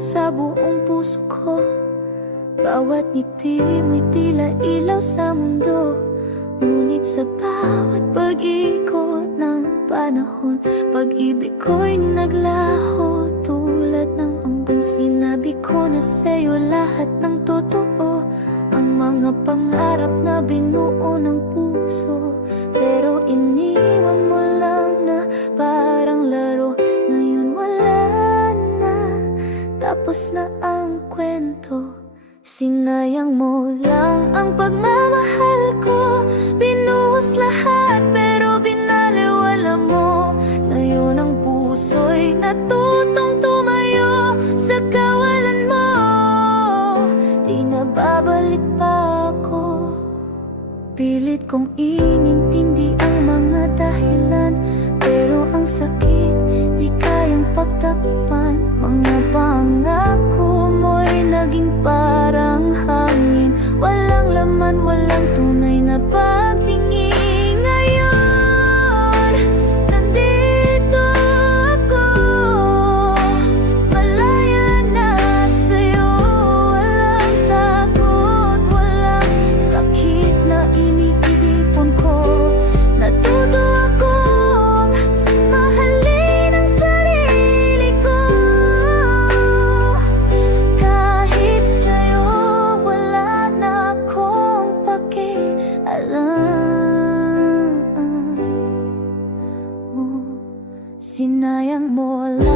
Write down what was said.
sa buong puso ko. Bawat ngiti mo'y tila ilaw sa mundo. Ngunit sa bawat pag-ikot ng panahon Pag-ibig ko'y naglaho. Tulad ng ambon Sinabi ko na sa'yo lahat ng totoo. Ang mga pangarap na binuo ng puso. Pero tapos na ang kwento. Sinayang mo lang ang pagmamahal ko. Binuhos lahat pero binaliwala mo. Ngayon ang puso'y natutong tumayo Sa kawalan mo. Di na babalik pa ako. Pilit kong inintindi ang mga dahilan Pero ang sakit parang hangin. Walang laman, walang tunay Sinayang mo lang.